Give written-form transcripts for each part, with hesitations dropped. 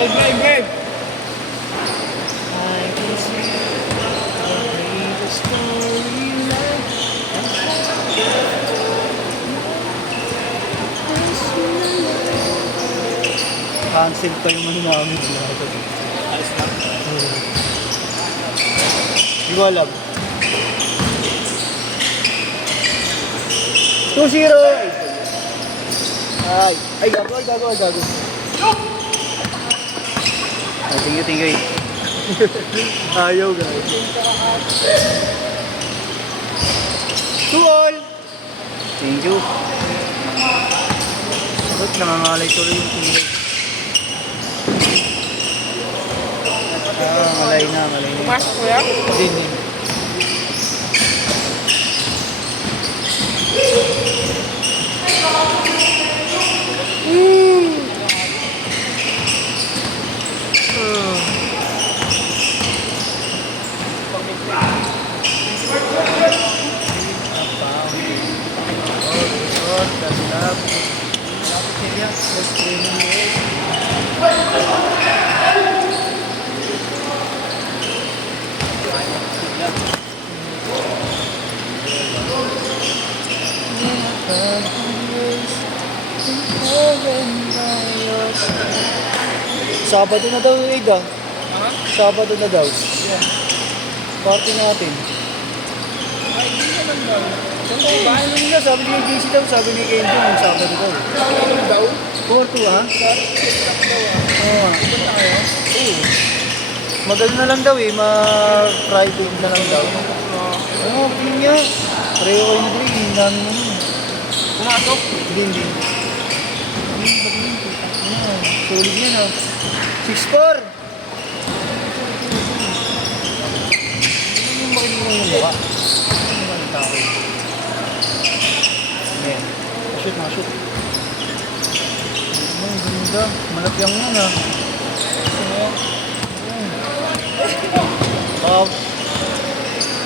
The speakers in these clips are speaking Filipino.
Game. I can see the storyline. Cancel pa yung ano namin. Ayos na. Hindi ko alam. 2-0! Ay, gago. Ay, thank you. Ayaw, guys. 2-all! Thank you. Ba't nangangalay tuloy yung tingin? Malay na. Pumasok ko yan? Hindi. Sabado na daw, Ida. Sabado na daw. Party natin. Ay, hindi naman daw. Bahay mo nila, sabi ni JC daw, sabi ni Kenjo, yung Sabado daw. Ano daw? 4-2 ha? Oo. Punta kayo? Oo. Madali na lang daw ma-Friday na lang daw. Oo, tingin niya. Pareho kayo na green, ang dami na nun. Pumasok? Hindi. Solid yan ha. 6-4! Hindi mo makinig mo yung mukha. Ano ba yung tao? Ayan. Shoot. Ay, ganda. Malapyang yan ha.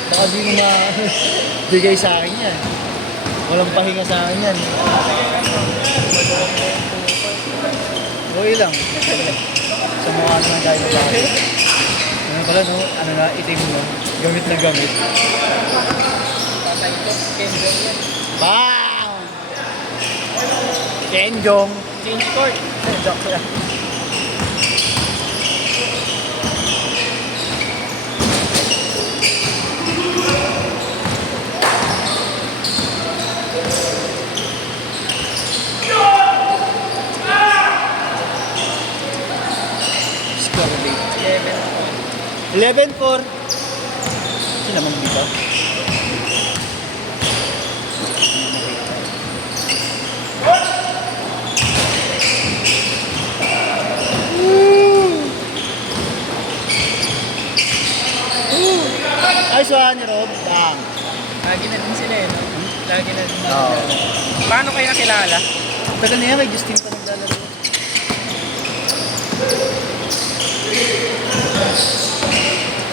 Baka di mo na bigay sa akin yan. Walang pahinga sa akin yan. Okay lang. Sa mukha naman tayo na bakit. Ano pala no? Ano na, itim mo. Gamit na gamit. Patay ko. Kenjong yan. Bang! Kenjong. Change court. Joke lang. Score rate. 11. 11-4. Hindi naman dito. Ay, suha ni Rob. Bang. Lagi na din sila no? Lagi na din Oo. Paano kayo nakilala? Tagal na yan kay Justin pa naglalaro.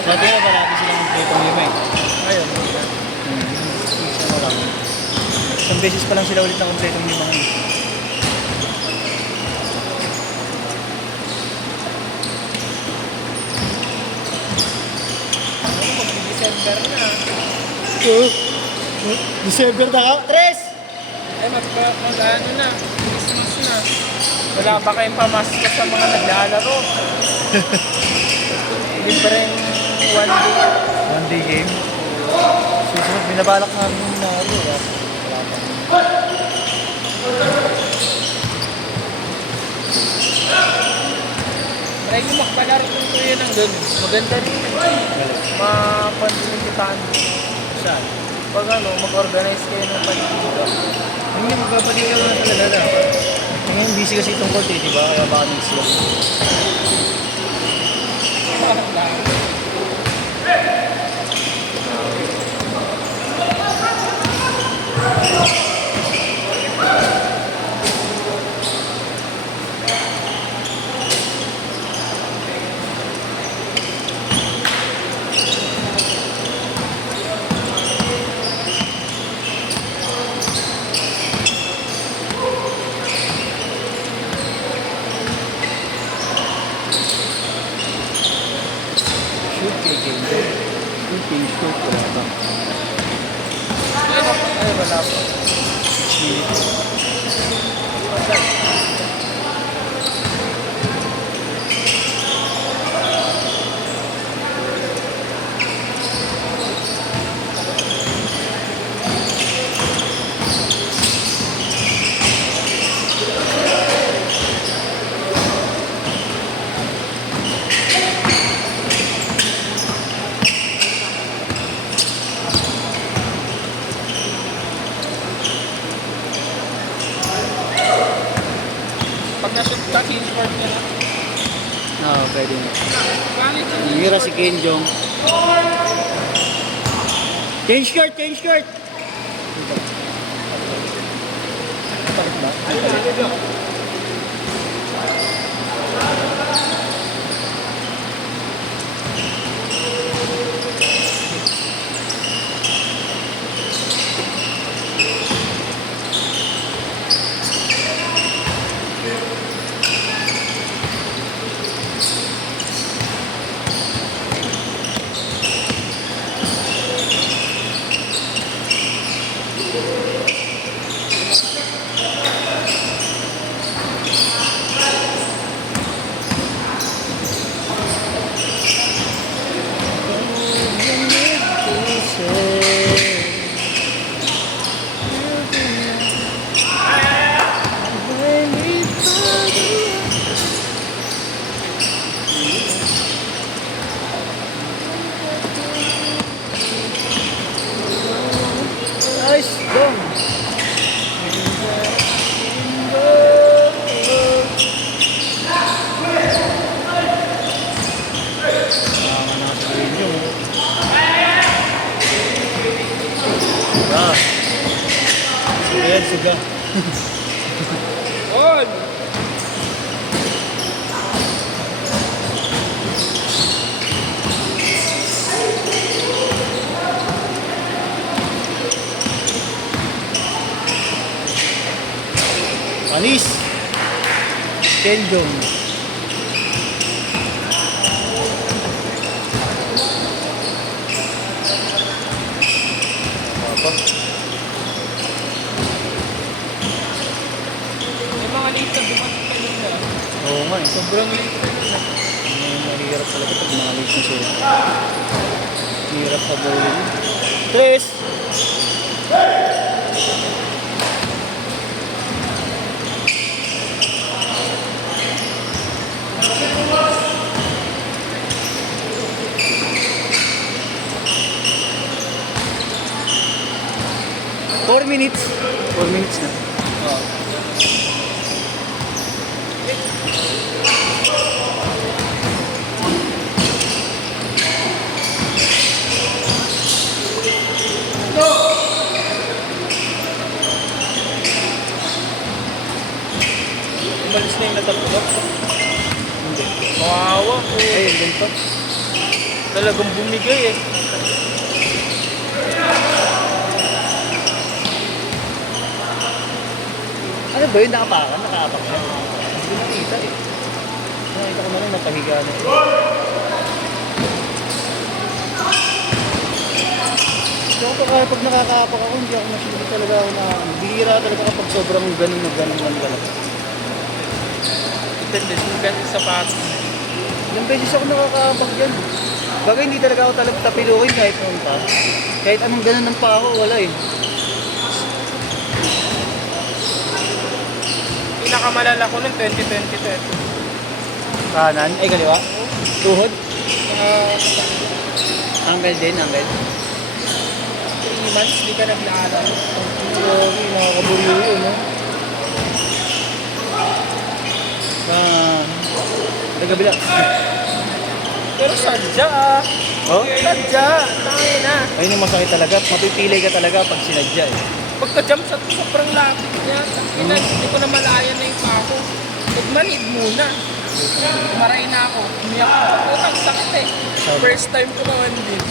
Dati na marami silang kompletong lima eh. Ayun. Isa mo lang. Isang beses pa lang sila ulit na kompletong lima ngayon. December na. December na ka? Tres! Ay, mag-ano na. Christmas na. Wala ba kayong pamasko sa mga naglalaro? Libreng one day. One day game. Susunod, binabalak namin yung naro. Wala pa. Try nyo makbalaro kung kuya ng doon. Maganda rin yun. Mapanlimitaan. Saan? Pag ano, mag-organize kayo ng panlimitan. Hindi, magpapalik ka na talaga dapat. Ngayon, busy kasi itong court eh, di ba? Kaya baka nag-slow. Bakit lang? change coat, wala ba? Ay, wala pa. 6 minutes. Pag na-shoot ka, sinipart ka na. Oo, pwede na. Galit ka. Mira si Kenjong. Change skirt, change skirt! Palit ba? Nice, go! Ayan, suga. On! Panis! Kenjong. Apa? May mga late na dumating kanina. Oo nga eh. Sobrang late kanina. Mahirap talaga pag malit na siya. Hirap sa bowling. Tres! Four minutes. 4 minutes na. Umalis na yung natapos. Hindi. Kawawa po. Ayun, din pa. Talagang bumigay eh. Ano ba yun? Nakapakan? Nakaapak siya? Hindi ko nakita eh. Nakita ko na rin, napahiga na eh. So kaya pag nakakaapak ako, hindi ako masyado talaga ako na... Bihira talaga kapag sobrang ganun na ganun lang talaga. Depende sa sapatos. Ilang beses ako nakakaapak dyan. Bagay hindi talaga ako talaga tapilukin kahit noon pa. Kahit anong ganun ng pa ako, wala eh. Pinakamalala ko nun 2022 ito. Kanan? Ay, kaliwa? Tuhod? Uh, Angle din, angle. 3 months, di ka naglaaral. Okay, nakakaburiyo yun, no? Nagabila. Pero sadya ah. Oh? Sadya. Tangin na. Ayun yung masakit talaga. Mapipilay ka talaga pag sinadya eh. Pagka-jump shot, sobrang lapit niya. Hindi ko na malaya na yung pako. Nagmanid muna. Maray na ako. Umiyak ako. Ang sakit eh. First time ko naman din.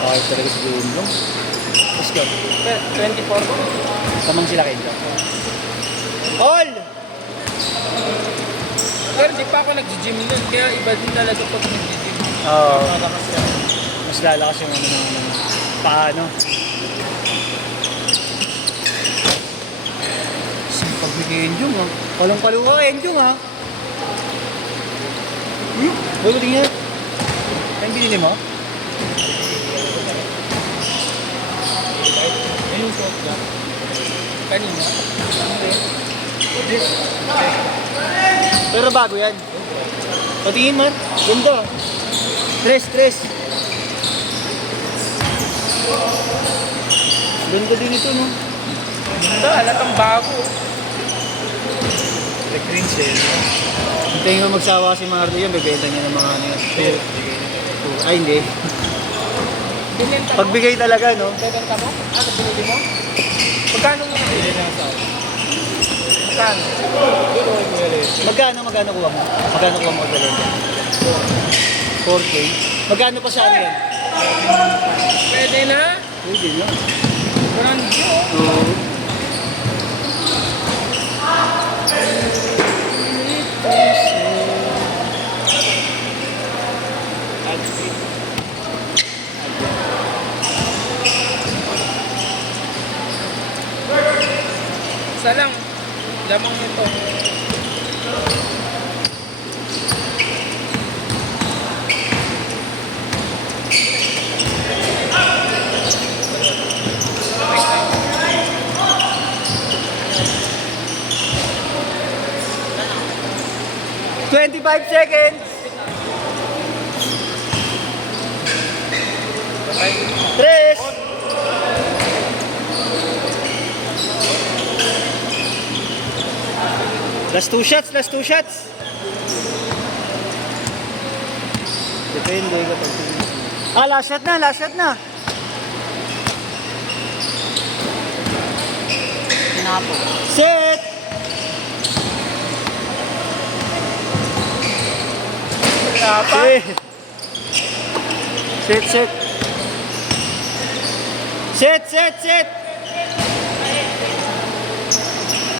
Okay talaga si Jumbo. Let's go. 24 ko. Tamang sila kayo. All! Pero di pa ako nag-gym nun, kaya iba din talaga pag nag-gym. Oo. Malakas yan. Mas lalakas yung ano ng paano. Sipag ni Enjong ha. Walang kaluwa Enjong ha. Uy, tingnan. Ayun binili mo? Ayun ko. Kanina? Pero bago yan. Patingin man. Ganda. Tres. Ganda din ito no. Ganda, halatang bago. The green sale. Hintayin mo magsawa si Marlo yun. Bibenta niya ng mga ano yun. Ay hindi. Binenta mo? Pagbigay talaga no. Bebenta mo? Ano binili mo? Magkano nga? Hindi na sa Magkano? Magkano kuha mo? Magkano kuha mo talaga? 4K. Magkano pa sa ano yan? Pwede na? Pwede na. Brand new. Oo. Isa lang. Lamang nito. $25. Tres. Last two shots. Depende kapag... last shot na. Pinapo. Set! Wala pa. Set. Set.